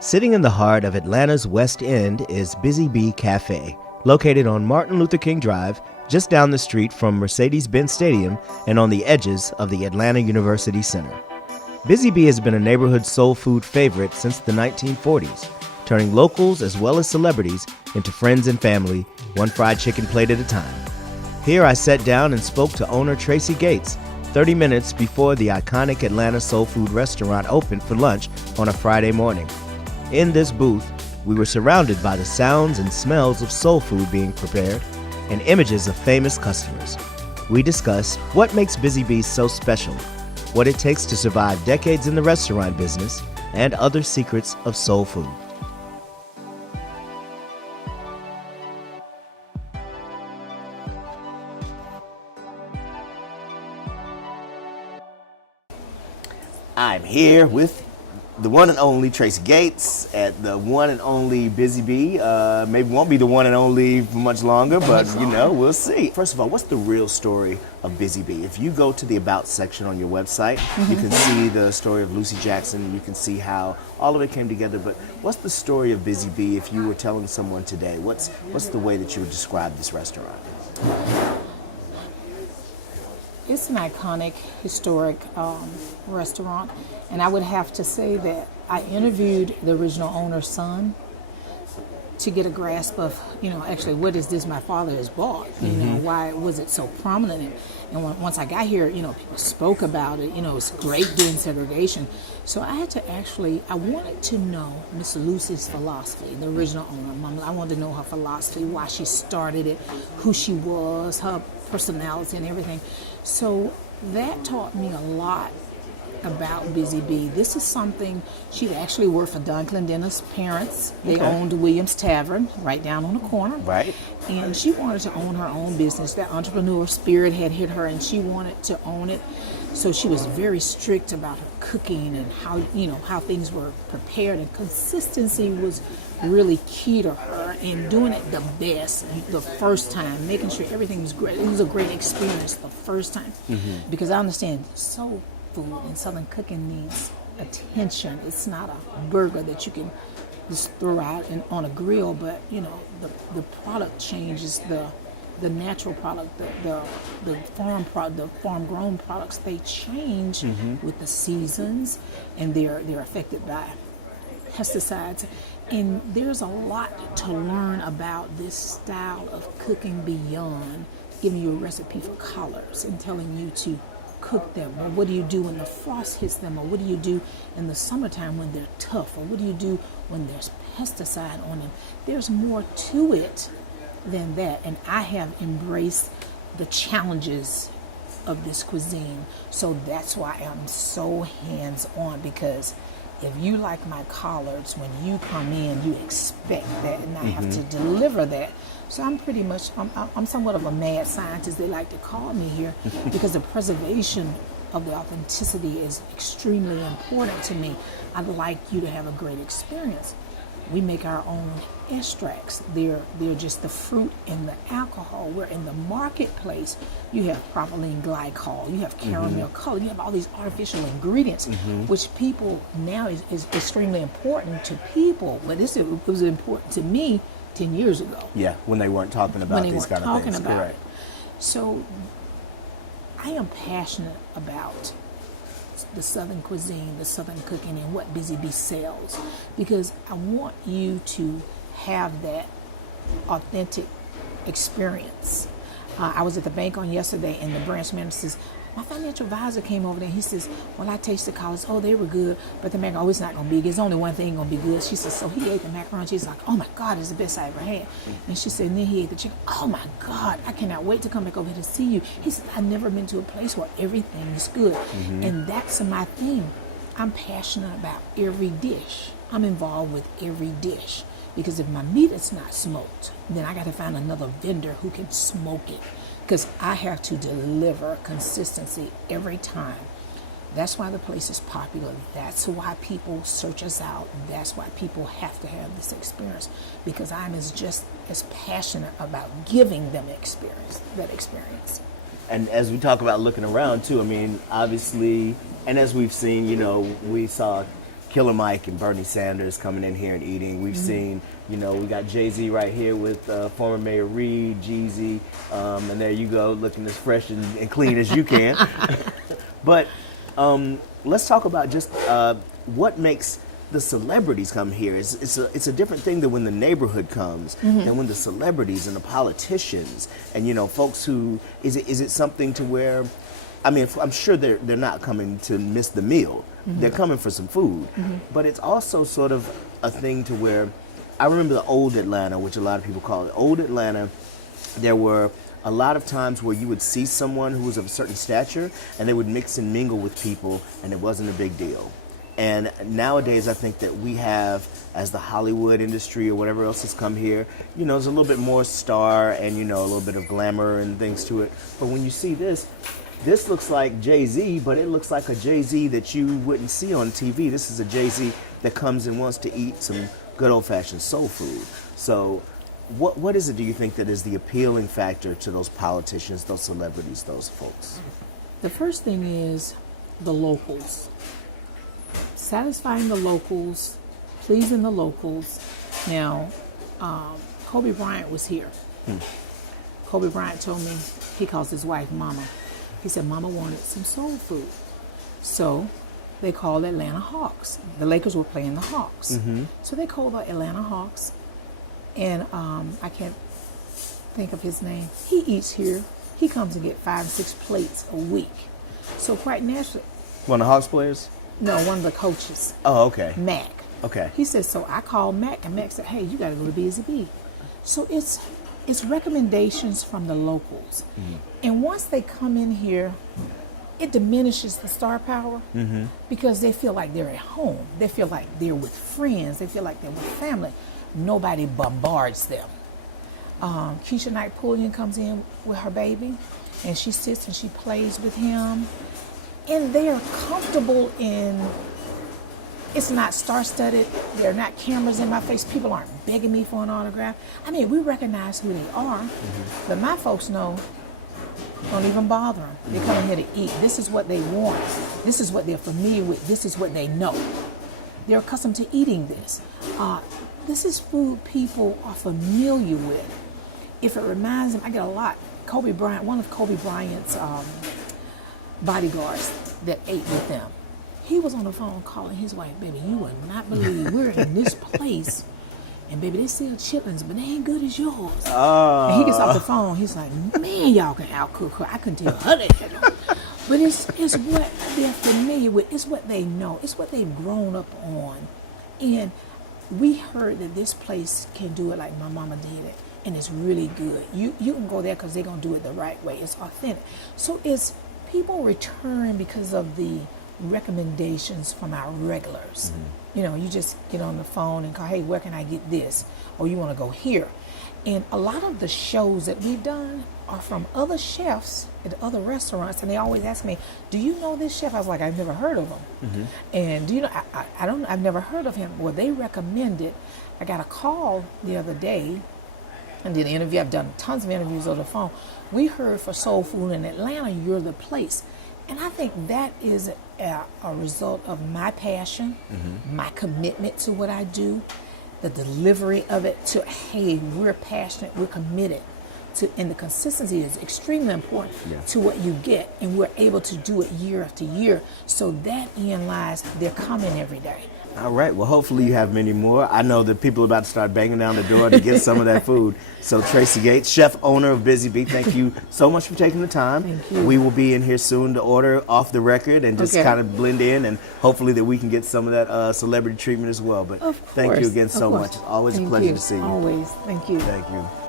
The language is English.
Sitting in the heart of Atlanta's West End is Busy Bee Cafe, located on Martin Luther King Drive, just down the street from Mercedes-Benz Stadium and on the edges of the Atlanta University Center. Busy Bee has been a neighborhood soul food favorite since the 1940s, turning locals as well as celebrities into friends and family, one fried chicken plate at a time. Here I sat down and spoke to owner Tracey Gates 30 minutes before the iconic Atlanta soul food restaurant opened for lunch on a Friday morning. In this booth, we were surrounded by the sounds and smells of soul food being prepared and images of famous customers. We discussed what makes Busy Bee so special, what it takes to survive decades in the restaurant business, and other secrets of soul food. I'm here with the one and only Tracey Gates at the one and only Busy Bee. Maybe won't be the one and only for much longer, but you know, we'll see. First of all, what's the real story of Busy Bee? If you go to the About section on your website, you can see the story of Lucy Jackson. You can see how all of it came together. But what's the story of Busy Bee if you were telling someone today? What's the way that you would describe this restaurant? It's an iconic, historic restaurant, and I would have to say that I interviewed the original owner's son to get a grasp of, actually what is this my father has bought? Why was it so prominent? And once I got here, people spoke about it. It was great doing segregation. So I had to I wanted to know Miss Lucy's philosophy, the original owner, Mama. I wanted to know her philosophy, why she started it, who she was, her personality and everything. So that taught me a lot about Busy Bee. This is something, she'd actually worked for Don Clendenin's parents. They owned Williams Tavern right down on the corner. Right. And she wanted to own her own business. That entrepreneur spirit had hit her and she wanted to own it. So she was very strict about her cooking and how things were prepared, and consistency was really key to her, and doing it the best the first time, making sure everything was great. It was a great experience the first time because I understand soul food and Southern cooking needs attention. It's not a burger that you can just throw out on a grill, but the product changes, the natural product, the farm product, the farm grown products, they change with the seasons, and they're affected by pesticides. And there's a lot to learn about this style of cooking beyond giving you a recipe for collards and telling you to cook them, or what do you do when the frost hits them, or what do you do in the summertime when they're tough, or what do you do when there's pesticide on them. There's more to it than that, and I have embraced the challenges of this cuisine. So that's why I'm so hands-on, because if you like my collards, when you come in, you expect that, and I have to deliver that. So I'm somewhat of a mad scientist, they like to call me here, because the preservation of the authenticity is extremely important to me. I'd like you to have a great experience. We make our own extracts. They're just the fruit and the alcohol. Where in the marketplace, you have propylene glycol, you have caramel color, you have all these artificial ingredients, which people now is extremely important to people. But it was important to me 10 years ago. Yeah, when they weren't talking about these kind of things. Correct. So I am passionate about the Southern cuisine, the Southern cooking, and what Busy Bee sells, because I want you to have that authentic experience. I was at the bank on yesterday, and the branch manager says, my financial advisor came over there, and he says, well, I tasted the collards. Oh, they were good, but the macaroni, it's not going to be good. There's only one thing going to be good. She says, so he ate the macaroni. She's like, oh my God, it's the best I ever had. And she said, and then he ate the chicken. Oh my God, I cannot wait to come back over here to see you. He said, I've never been to a place where everything is good. And that's my thing. I'm passionate about every dish. I'm involved with every dish, because if my meat is not smoked, then I got to find another vendor who can smoke it, because I have to deliver consistency every time. That's why the place is popular. That's why people search us out. That's why people have to have this experience, because I'm just as passionate about giving them that experience. And as we talk about looking around too, I mean, obviously, and as we've seen, we saw Killer Mike and Bernie Sanders coming in here and eating. We've seen, we got Jay-Z right here with former Mayor Reed, Jeezy, and there you go, looking as fresh and clean as you can. But let's talk about just what makes the celebrities come here. It's a different thing than when the neighborhood comes, and when the celebrities and the politicians and folks who is it something to where, I mean, I'm sure they're not coming to miss the meal. They're coming for some food, but it's also sort of a thing to where I remember the old Atlanta, which a lot of people call it old Atlanta. There were a lot of times where you would see someone who was of a certain stature and they would mix and mingle with people, and it wasn't a big deal. And nowadays, I think that we have, as the Hollywood industry or whatever else has come here, there's a little bit more star and, a little bit of glamour and things to it. But when you see this looks like Jay-Z, but it looks like a Jay-Z that you wouldn't see on TV. This is a Jay-Z that comes and wants to eat some good old-fashioned soul food. So what is it, do you think, that is the appealing factor to those politicians, those celebrities, those folks? The first thing is the locals. Satisfying the locals, pleasing the locals. Now, Kobe Bryant was here. Kobe Bryant told me, he calls his wife Mama. He said Mama wanted some soul food. So they called the Atlanta Hawks. The Lakers were playing the Hawks. So they called the Atlanta Hawks. And I can't think of his name. He eats here. He comes and get 5 or 6 plates a week. So quite naturally. One of the Hawks players? No, one of the coaches. Oh, okay. Mac. Okay. He said, so I called Mac, and Mac said, hey, you got to go to Busy Bee. So it's recommendations from the locals. And once they come in here, it diminishes the star power because they feel like they're at home. They feel like they're with friends. They feel like they're with family. Nobody bombards them. Keisha Knight Pulliam comes in with her baby, and she sits and she plays with him. And they are comfortable in, it's not star-studded. There are not cameras in my face. People aren't begging me for an autograph. I mean, we recognize who they are, but my folks know, don't even bother them. They're coming here to eat. This is what they want. This is what they're familiar with. This is what they know. They're accustomed to eating this. This is food people are familiar with. If it reminds them, I get a lot. Kobe Bryant, one of Kobe Bryant's bodyguards that ate with them. He was on the phone calling his wife, baby, you would not believe we're in this place, and baby, they sell chitlins, but they ain't good as yours. And he gets off the phone, he's like, man, y'all can outcook her. I couldn't tell her that. But it's what they're familiar with. It's what they know. It's what they've grown up on. And we heard that this place can do it like my mama did it, and it's really good. You can go there because they're going to do it the right way. It's authentic. So it's people return because of the recommendations from our regulars. You just get on the phone and call, hey, where can I get this? Or you want to go here. And a lot of the shows that we've done are from other chefs at other restaurants, and they always ask me, do you know this chef? I was like, I've never heard of him. And do you know, I've never heard of him. Well, they recommended. I got a call the other day and did an interview. I've done tons of interviews on the phone. We heard for soul food in Atlanta, you're the place. And I think that is a result of my passion, my commitment to what I do, the delivery of it to, hey, we're passionate, we're committed to, and the consistency is extremely important to what you get, and we're able to do it year after year. So that in lies, they're coming every day. All right. Well, hopefully you have many more. I know that people are about to start banging down the door to get some of that food. So Tracey Gates, chef owner of Busy Bee, thank you so much for taking the time. Thank you. We will be in here soon to order off the record and just kind of blend in, and hopefully that we can get some of that celebrity treatment as well. But thank you again so much. It's always a pleasure to see you. Always. Thank you. Thank you.